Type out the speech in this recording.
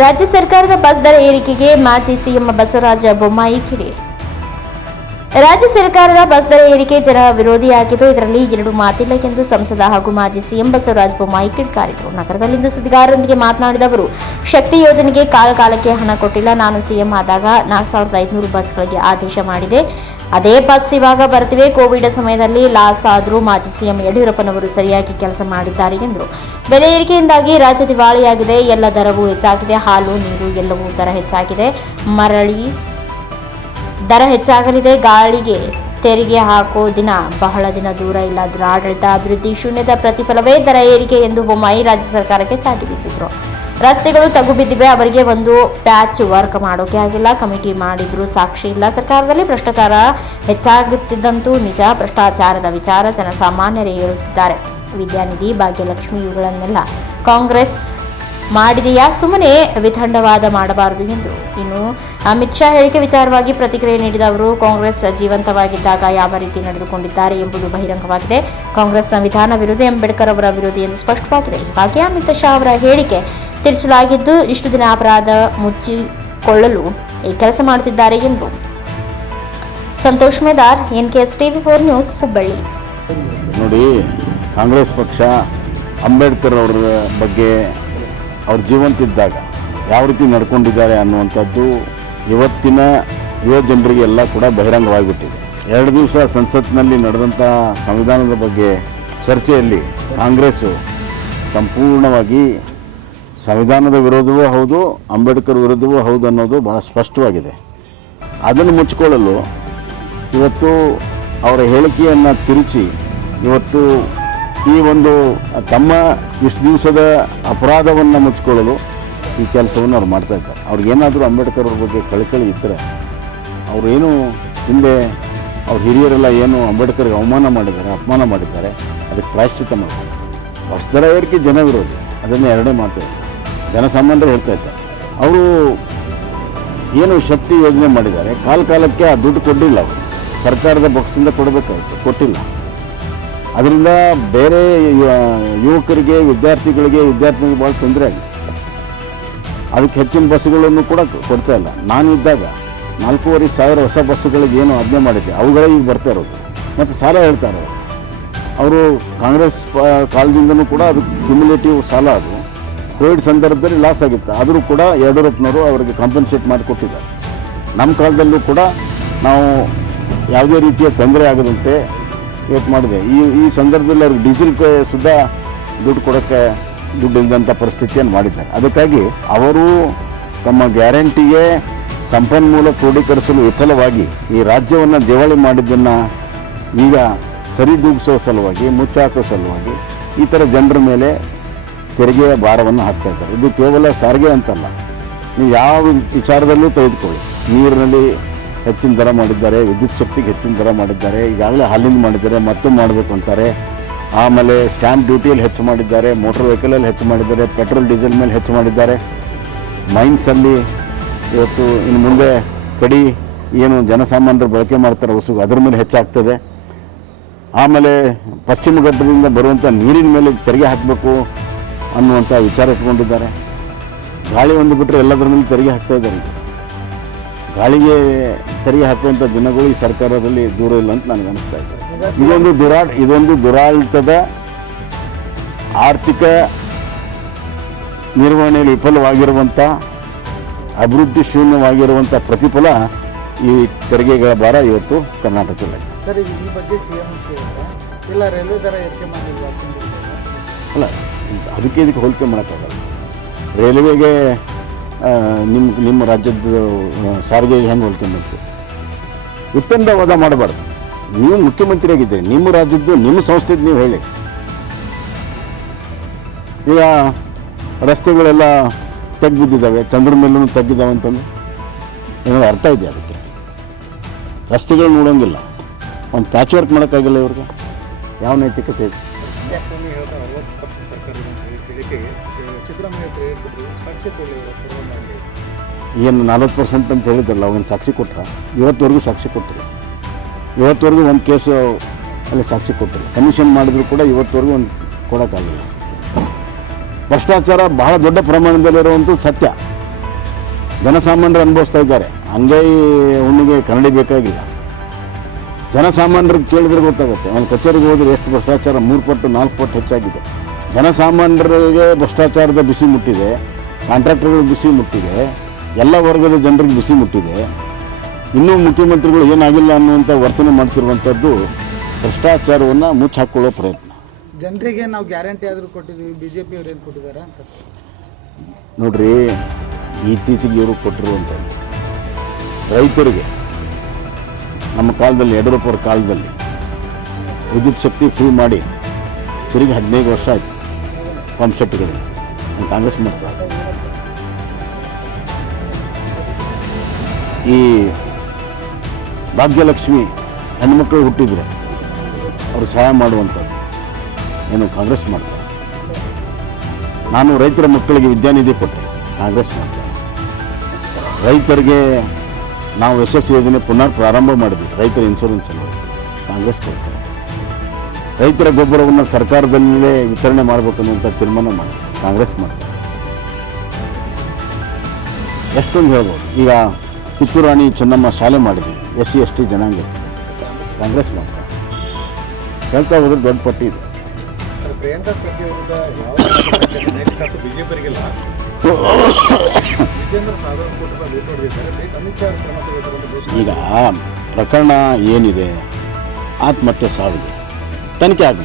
ರಾಜ್ಯ ಸರ್ಕಾರದ ಬಸ್ ದರ ಏರಿಕೆಗೆ ಮಾಜಿ ಸಿಎಂ ಬಸವರಾಜ ಬೊಮ್ಮಾಯಿ ಕಿಡಿ. ರಾಜ್ಯ ಸರ್ಕಾರದ ಬಸ್ ದರ ಏರಿಕೆ ಜನ ವಿರೋಧಿಯಾಗಿದ್ದು, ಇದರಲ್ಲಿ ಎರಡು ಮಾತಿಲ್ಲ ಎಂದು ಸಂಸದ ಹಾಗೂ ಮಾಜಿ ಸಿಎಂ ಬಸವರಾಜ ಬೊಮ್ಮಾಯಿ ಕಿಡಿಕಾರಿದರು. ನಗರದಲ್ಲಿಂದು ಸುದ್ದಿಗಾರರೊಂದಿಗೆ ಮಾತನಾಡಿದ ಅವರು, ಶಕ್ತಿ ಯೋಜನೆಗೆ ಕಾಲ ಕಾಲಕ್ಕೆ ಹಣ ಕೊಟ್ಟಿಲ್ಲ. ನಾನು ಸಿಎಂ ಆದಾಗ ನಾಲ್ಕು ಸಾವಿರದ ಐದುನೂರು ಬಸ್ಗಳಿಗೆ ಆದೇಶ ಮಾಡಿದೆ. ಅದೇ ಬಸ್ ಇವಾಗ ಬರ್ತಿವೆ. ಕೋವಿಡ್ ಸಮಯದಲ್ಲಿ ಲಾಸ್ ಆದರೂ ಮಾಜಿ ಸಿಎಂ ಯಡಿಯೂರಪ್ಪನವರು ಸರಿಯಾಗಿ ಕೆಲಸ ಮಾಡಿದ್ದಾರೆ ಎಂದರು. ಬೆಲೆ ಏರಿಕೆಯಿಂದಾಗಿ ರಾಜ್ಯ ದಿವಾಳಿಯಾಗಿದೆ. ಎಲ್ಲ ದರವೂ ಹೆಚ್ಚಾಗಿದೆ. ಹಾಲು, ನೀರು, ಎಲ್ಲವೂ ದರ ಹೆಚ್ಚಾಗಿದೆ. ಮರಳಿ ದರ ಹೆಚ್ಚಾಗಲಿದೆ. ಗಾಳಿಗೆ ತೆರಿಗೆ ಹಾಕೋ ದಿನ ಬಹಳ ದಿನ ದೂರ ಇಲ್ಲ. ಆಡಳಿತ ಅಭಿವೃದ್ಧಿ ಶೂನ್ಯದ ಪ್ರತಿಫಲವೇ ದರ ಏರಿಕೆ ಎಂದು ಬೊಮ್ಮಾಯಿ ರಾಜ್ಯ ಸರ್ಕಾರಕ್ಕೆ ಚಾಟಿ ಬೀಸಿದ್ರು. ರಸ್ತೆಗಳು ತಗ್ಗು ಬಿದ್ದಿವೆ. ಅವರಿಗೆ ಒಂದು ಪ್ಯಾಚ್ ವರ್ಕ್ ಮಾಡೋಕೆ ಆಗಿಲ್ಲ. ಕಮಿಟಿ ಮಾಡಿದ್ರು ಸಾಕ್ಷಿ ಇಲ್ಲ. ಸರ್ಕಾರದಲ್ಲಿ ಭ್ರಷ್ಟಾಚಾರ ಹೆಚ್ಚಾಗುತ್ತಿದ್ದಂತೂ ನಿಜ. ಭ್ರಷ್ಟಾಚಾರದ ವಿಚಾರ ಜನಸಾಮಾನ್ಯರೇ ಹೇಳುತ್ತಿದ್ದಾರೆ. ವಿದ್ಯಾನಿಧಿ ಭಾಗ್ಯಲಕ್ಷ್ಮಿ ಇವುಗಳನ್ನೆಲ್ಲ ಕಾಂಗ್ರೆಸ್ ಮಾಡಿದೆಯಾ? ಸುಮ್ಮನೆ ವಿತಂಡವಾದ ಮಾಡಬಾರದು ಎಂದರು ಇನ್ನು ಅಮಿತ್ ಶಾ ಹೇಳಿಕೆ ವಿಚಾರವಾಗಿ ಪ್ರತಿಕ್ರಿಯೆ ನೀಡಿದ ಅವರು, ಕಾಂಗ್ರೆಸ್ ಜೀವಂತವಾಗಿದ್ದಾಗ ಯಾವ ರೀತಿ ನಡೆದುಕೊಂಡಿದ್ದಾರೆ ಎಂಬುದು ಬಹಿರಂಗವಾಗಿದೆ. ಕಾಂಗ್ರೆಸ್ ಸಂವಿಧಾನ ವಿರೋಧಿ ಅಂಬೇಡ್ಕರ್ ಅವರ ವಿರೋಧಿ ಎಂದು ಸ್ಪಷ್ಟವಾಗಿದೆ. ಹೀಗಾಗಿ ಅಮಿತ್ ಶಾ ಅವರ ಹೇಳಿಕೆ ತಿರುಚಲಾಗಿದ್ದು ಇಷ್ಟು ದಿನ ಅಪರಾಧ ಮುಚ್ಚಿಕೊಳ್ಳಲು ಈ ಕೆಲಸ ಮಾಡುತ್ತಿದ್ದಾರೆ ಎಂದು. Santosh Medar, NKS TV four news, Hubballi. ನೋಡಿ, ಕಾಂಗ್ರೆಸ್ ಪಕ್ಷ ಅಂಬೇಡ್ಕರ್ ಅವರ ಬಗ್ಗೆ ಅವ್ರ ಜೀವಂತಿದ್ದಾಗ ಯಾವ ರೀತಿ ನಡ್ಕೊಂಡಿದ್ದಾರೆ ಅನ್ನುವಂಥದ್ದು ಇವತ್ತಿನ ಯುವ ಜನರಿಗೆ ಎಲ್ಲ ಕೂಡ ಬಹಿರಂಗವಾಗಿಬಿಟ್ಟಿದೆ. ಎರಡು ದಿವಸ ಸಂಸತ್ನಲ್ಲಿ ನಡೆದಂಥ ಸಂವಿಧಾನದ ಬಗ್ಗೆ ಚರ್ಚೆಯಲ್ಲಿ ಕಾಂಗ್ರೆಸ್ಸು ಸಂಪೂರ್ಣವಾಗಿ ಸಂವಿಧಾನದ ವಿರೋಧವೂ ಹೌದು, ಅಂಬೇಡ್ಕರ್ ವಿರೋಧವೂ ಹೌದು ಅನ್ನೋದು ಭಾಳ ಸ್ಪಷ್ಟವಾಗಿದೆ. ಅದನ್ನು ಮುಚ್ಚಿಕೊಳ್ಳಲು ಇವತ್ತು ಅವರ ಹೇಳಿಕೆಯನ್ನು ತಿರುಚಿ ಇವತ್ತು ಈ ಒಂದು ತಮ್ಮ ಇಷ್ಟು ದಿವಸದ ಅಪರಾಧವನ್ನು ಮುಚ್ಚಿಕೊಳ್ಳಲು ಈ ಕೆಲಸವನ್ನು ಅವ್ರು ಮಾಡ್ತಾ ಇದ್ದಾರೆ. ಅವ್ರಿಗೇನಾದರೂ ಅಂಬೇಡ್ಕರ್ ಅವ್ರ ಬಗ್ಗೆ ಕಳಕಳಿ ಇದ್ದರೆ ಅವರೇನು ಹಿಂದೆ ಅವ್ರ ಹಿರಿಯರೆಲ್ಲ ಏನು ಅಂಬೇಡ್ಕರ್ಗೆ ಅವಮಾನ ಮಾಡಿದ್ದಾರೆ, ಅಪಮಾನ ಮಾಡಿದ್ದಾರೆ, ಅದಕ್ಕೆ ಪ್ರಾಯಶ್ಚಿತ ಮಾಡ್ತಾರೆ. ಹೊಸದರ ಏರಿಕೆ ಜನ ವಿರೋಧಿ. ಅದನ್ನು ಎರಡೇ ಮಾತು. ಜನಸಾಮಾನ್ಯರು ಹೇಳ್ತಾ ಇದ್ದಾರೆ. ಅವರು ಏನು ಶಕ್ತಿ ಯೋಜನೆ ಮಾಡಿದ್ದಾರೆ ಕಾಲ ಕಾಲಕ್ಕೆ ಆ ದುಡ್ಡು ಕೊಡಲಿಲ್ಲ ಅವರು. ಸರ್ಕಾರದ ಬಕ್ಸಿಂದ ಕೊಡಬೇಕಾಗಿತ್ತು. ಕೊಟ್ಟಿಲ್ಲ. ಅದರಿಂದ ಬೇರೆ ಯುವಕರಿಗೆ, ವಿದ್ಯಾರ್ಥಿಗಳಿಗೆ ವಿದ್ಯಾರ್ಥಿಗಳಿಗೆ ಭಾಳ ತೊಂದರೆ ಆಗಿದೆ. ಅದಕ್ಕೆ ಹೆಚ್ಚಿನ ಬಸ್ಸುಗಳನ್ನು ಕೂಡ ಕೊಡ್ತಾ ಇಲ್ಲ. ನಾನು ಇದ್ದಾಗ ನಾಲ್ಕೂವರೆ ಸಾವಿರ ಹೊಸ ಬಸ್ಸುಗಳಿಗೆ ಏನು ಆಜ್ಞೆ ಮಾಡಿದ್ದೆ. ಅವುಗಳೇ ಈಗ ಬರ್ತಾ ಇರೋದು. ಮತ್ತು ಸಾಲ ಹೇಳ್ತಾರೆ. ಅವರು. ಕಾಂಗ್ರೆಸ್ ಕಾಲದಿಂದನೂ ಕೂಡ ಅದು ಕ್ಯುಮುಲೇಟಿವ್ ಸಾಲ ಅದು. ಕೋವಿಡ್ ಸಂದರ್ಭದಲ್ಲಿ ಲಾಸ್ ಆಗಿತ್ತು. ಆದರೂ ಕೂಡ ಯಡಿಯೂರಪ್ಪನವರು ಅವರಿಗೆ ಕಾಂಪನ್ಸೇಟ್ ಮಾಡಿಕೊಟ್ಟಿದ್ದಾರೆ ನಮ್ಮ ಕಾಲದಲ್ಲೂ ಕೂಡ ನಾವು ಯಾವುದೇ ರೀತಿಯ ತೊಂದರೆ ಆಗದಂತೆ ಇವತ್ತು ಮಾಡಿದೆ. ಈ ಈ ಸಂದರ್ಭದಲ್ಲಿ ಅವ್ರಿಗೆ ಡೀಸೆಲ್ ಸುದ್ದ ದುಡ್ಡು ಕೊಡೋಕ್ಕೆ ದುಡ್ಡು ಇಲ್ಲದಂಥ ಪರಿಸ್ಥಿತಿಯನ್ನು ಮಾಡಿದ್ದಾರೆ. ಅದಕ್ಕಾಗಿ ಅವರು ತಮ್ಮ ಗ್ಯಾರಂಟಿಗೆ ಸಂಪನ್ಮೂಲ ಕ್ರೋಢೀಕರಿಸಲು ವಿಫಲವಾಗಿ ಈ ರಾಜ್ಯವನ್ನು ದಿವಾಳಿ ಮಾಡಿದ್ದನ್ನು ಈಗ ಸರಿದೂಗಿಸೋ ಸಲುವಾಗಿ, ಮುಚ್ಚಾಕೋ ಸಲುವಾಗಿ ಈ ಥರ ಜನರ ಮೇಲೆ ತೆರಿಗೆಯ ಭಾರವನ್ನು ಹಾಕ್ತಾ ಇದ್ದಾರೆ. ಇದು ಕೇವಲ ಸಾರಿಗೆ ಅಂತಲ್ಲ. ನೀವು ಯಾವ ವಿಚಾರದಲ್ಲೂ ತೆಗೆದುಕೊಳ್ಳಿ. ನೀರಿನಲ್ಲಿ ಹೆಚ್ಚಿನ ದರ ಮಾಡಿದ್ದಾರೆ, ವಿದ್ಯುತ್ ಶಕ್ತಿಗೆ ಹೆಚ್ಚಿನ ದರ ಮಾಡಿದ್ದಾರೆ, ಈಗಾಗಲೇ ಹಾಲಿಂದ ಮಾಡಿದ್ದಾರೆ, ಮತ್ತೆ ಮಾಡಬೇಕು ಅಂತಾರೆ. ಆಮೇಲೆ ಸ್ಟ್ಯಾಂಪ್ ಡ್ಯೂಟಿಯಲ್ಲಿ ಹೆಚ್ಚು ಮಾಡಿದ್ದಾರೆ, ಮೋಟ್ರ್ ವೆಹಿಕಲಲ್ಲಿ ಹೆಚ್ಚು ಮಾಡಿದ್ದಾರೆ, ಪೆಟ್ರೋಲ್, ಡೀಸೆಲ್ ಮೇಲೆ ಹೆಚ್ಚು ಮಾಡಿದ್ದಾರೆ. ಮೈನ್ಸಲ್ಲಿ ಇವತ್ತು ಇನ್ನು ಮುಂದೆ ಕಡಿ ಏನು ಜನಸಾಮಾನ್ಯರು ಬಳಕೆ ಮಾಡ್ತಾರೆ, ಹೊಸ ಅದರ ಮೇಲೆ ಹೆಚ್ಚಾಗ್ತದೆ. ಆಮೇಲೆ ಪಶ್ಚಿಮ ಘಟ್ಟದಿಂದ ಬರುವಂಥ ನೀರಿನ ಮೇಲೆ ತೆರಿಗೆ ಹಾಕಬೇಕು ಅನ್ನುವಂಥ ವಿಚಾರ ಇಟ್ಕೊಂಡಿದ್ದಾರೆ. ಗಾಳಿ ಒಂದು ಬಿಟ್ಟರೆ ಎಲ್ಲದರ ಮೇಲೆ ತೆರಿಗೆ ಹಾಕ್ತಾ ಇದ್ದಾರೆ. ಗಾಳಿಗೆ ಸರಿ ಹಾಕುವಂಥ ದಿನಗಳು ಈ ಸರ್ಕಾರದಲ್ಲಿ ದೂರ ಇಲ್ಲ ಅಂತ ನನಗೆ ಅನಿಸ್ತಾ ಇದೆ. ಇದೊಂದು ದುರಾ ಇದೊಂದು ದುರಾಡಳಿತದ ಆರ್ಥಿಕ ನಿರ್ವಹಣೆಯಲ್ಲಿ ವಿಫಲವಾಗಿರುವಂಥ ಅಭಿವೃದ್ಧಿ ಶೂನ್ಯವಾಗಿರುವಂಥ ಪ್ರತಿಫಲ ಈ ತೆರಿಗೆಗಳ ಭಾರ ಇವತ್ತು ಕರ್ನಾಟಕದಲ್ಲಿ ಅಲ್ಲ ಅದಕ್ಕೆ ಇದಕ್ಕೆ ಹೋಲಿಕೆ ಮಾಡೋಕ್ಕಾಗಲ್ಲ. ರೈಲ್ವೆಗೆ ನಿಮ್ಮ ನಿಮ್ಮ ರಾಜ್ಯದ ಸಾರಿಗೆ ಹೆಂಗೆ ಹೋಲಿಕೆ ಮಾಡ್ತೀವಿ ವಿತಂಡವಾದ ಮಾಡಬಾರ್ದು. ನೀವು ಮುಖ್ಯಮಂತ್ರಿಯಾಗಿದ್ದೀರಿ, ನಿಮ್ಮ ರಾಜ್ಯದ್ದು, ನಿಮ್ಮ ಸಂಸ್ಥೆದು ನೀವು ಹೇಳಿ. ಈಗ ರಸ್ತೆಗಳೆಲ್ಲ ತೆಗ್ದಿದ್ದಾವೆ, ಚಂದ್ರ ಮೇಲೂ ತೆಗ್ಗಿದ್ದಾವೆ ಅಂತಂದು ಏನಾದ್ರು ಅರ್ಥ ಇದೆ ಅದಕ್ಕೆ? ರಸ್ತೆಗಳು ನೋಡೋಂಗಿಲ್ಲ. ಒಂದು ಪ್ಯಾಚ್ ವರ್ಕ್ ಮಾಡೋಕ್ಕಾಗಿಲ್ಲ ಇವ್ರಿಗೆ. ಯಾವ ನೈತಿಕತೆ ಇದೆ. ಹೇಳಿಕೆಗೆ ಸಿದ್ದರಾಮಯ್ಯ ಹೇಳಿದ್ರು, ಸಾಕ್ಷಿ ಕೊಡಲಿ ಏನು ನಲ್ವತ್ತು ಪರ್ಸೆಂಟ್ ಅಂತ ಹೇಳಿದ್ರಲ್ಲ ಅವಾಗ ಸಾಕ್ಷಿ ಕೊಟ್ಟರೆ ಇವತ್ತವರೆಗೂ ಸಾಕ್ಷಿ ಕೊಟ್ಟರು. ಇವತ್ತವರೆಗೂ ಒಂದು ಕೇಸು ಅಲ್ಲಿ ಸಾಕ್ಷಿ ಕೊಟ್ಟರು. ಕಮಿಷನ್ ಮಾಡಿದ್ರು ಕೂಡ ಇವತ್ತವರೆಗೂ ಒಂದು ಕೊಡೋಕ್ಕಾಗಿಲ್ಲ. ಭ್ರಷ್ಟಾಚಾರ ಬಹಳ ದೊಡ್ಡ ಪ್ರಮಾಣದಲ್ಲಿರುವಂಥದ್ದು ಸತ್ಯ. ಜನಸಾಮಾನ್ಯರು ಅನುಭವಿಸ್ತಾ ಇದ್ದಾರೆ. ಅಂಗೈ ಹುಣ್ಣಿಗೆ ಕನ್ನಡಿ ಬೇಕಾಗಿಲ್ಲ. ಜನಸಾಮಾನ್ಯರಿಗೆ ಕೇಳಿದ್ರೆ ಗೊತ್ತಾಗುತ್ತೆ. ಒಂದು ಕಚೇರಿಗೆ ಹೋದರೆ ಎಷ್ಟು ಭ್ರಷ್ಟಾಚಾರ? ಮೂರು ಪಟ್ಟು, ನಾಲ್ಕು ಪಟ್ಟು ಹೆಚ್ಚಾಗಿದೆ. ಜನಸಾಮಾನ್ಯರಿಗೆ ಭ್ರಷ್ಟಾಚಾರದ ಬಿಸಿ ಮುಟ್ಟಿದೆ ಕಾಂಟ್ರಾಕ್ಟರ್ಗಳು ಬಿಸಿ ಮುಟ್ಟಿದೆ ಎಲ್ಲ ವರ್ಗದ ಜನರಿಗೆ ಬಿಸಿ ಮುಟ್ಟಿದೆ. ಇನ್ನೂ ಮುಖ್ಯಮಂತ್ರಿಗಳು ಏನಾಗಿಲ್ಲ ಅನ್ನುವಂಥ ವರ್ತನೆ ಮಾಡ್ತಿರುವಂಥದ್ದು ಭ್ರಷ್ಟಾಚಾರವನ್ನು ಮುಚ್ಚಾಕೊಳ್ಳೋ ಪ್ರಯತ್ನ. ಜನರಿಗೆ ನಾವು ಗ್ಯಾರಂಟಿ ಆದರೂ ಕೊಟ್ಟಿದ್ದೀವಿ ಬಿ ಜೆ ಪಿಯವ್ರು ಏನು ಕೊಟ್ಟಿದ್ದಾರೆ ಅಂತ? ನೋಡ್ರಿ ಇತ್ತೀಚೆಗೆ ಇವರು ಕೊಟ್ಟಿರುವಂಥದ್ದು ರೈತರಿಗೆ ನಮ್ಮ ಕಾಲದಲ್ಲಿ ಯಡಿಯೂರಪ್ಪರ ಕಾಲದಲ್ಲಿ ವಿದ್ಯುತ್ ಶಕ್ತಿ ಫ್ರೀ ಮಾಡಿ ತಿರುಗಿ ಹದಿನೈದು ವರ್ಷ ಆಯಿತು. ಪಂಪ್ ಸೆಟ್ಗಳು ಕಾಂಗ್ರೆಸ್ ಮಾಡ್ತಾರೆ ಈ ಭಾಗ್ಯಲಕ್ಷ್ಮಿ ಹೆಣ್ಮಕ್ಳು ಹುಟ್ಟಿದ್ರೆ ಅವ್ರು ಸಹಾಯ ಮಾಡುವಂಥದ್ದು ಏನು ಕಾಂಗ್ರೆಸ್ ಮಾಡ್ತಾರೆ. ನಾನು ರೈತರ ಮಕ್ಕಳಿಗೆ ವಿದ್ಯಾನಿಧಿ ಕೊಟ್ಟೆ, ಕಾಂಗ್ರೆಸ್ ಮಾಡ್ತಾರೆ. ರೈತರಿಗೆ ನಾವು ಯಶಸ್ವಿ ಯೋಜನೆ ಪುನರ್ ಪ್ರಾರಂಭ ಮಾಡಿದ್ವಿ, ರೈತರ ಇನ್ಶೂರೆನ್ಸ್ ಕಾಂಗ್ರೆಸ್ ಕೊಡ್ತಾರೆ. ರೈತರ ಗೊಬ್ಬರವನ್ನು ಸರ್ಕಾರದಲ್ಲೇ ವಿತರಣೆ ಮಾಡಬೇಕನ್ನುವಂಥ ತೀರ್ಮಾನ ಮಾಡಿ ಕಾಂಗ್ರೆಸ್ ಮಾಡಿ. ಎಷ್ಟೊಂದು ಹೇಳ್ಬೋದು. ಈಗ ಕಿತ್ತೂರು ರಾಣಿ ಚೆನ್ನಮ್ಮ ಶಾಲೆ ಮಾಡಿದ್ವಿ ಎಸ್ ಸಿ ಎಸ್ ಟಿ ಜನಾಂಗ. ಕಾಂಗ್ರೆಸ್ ಮಾಡ್ತಾರೆ ಹೇಳ್ತಾ ಹೋದ್ರೆ ದೊಡ್ಡ ಪಟ್ಟಿ ಇದೆ. ಈಗ ಪ್ರಕರಣ ಏನಿದೆ ಆತ್ಮಹತ್ಯೆ ಸಾವಿದೆ തനിക്കായിരുന്നു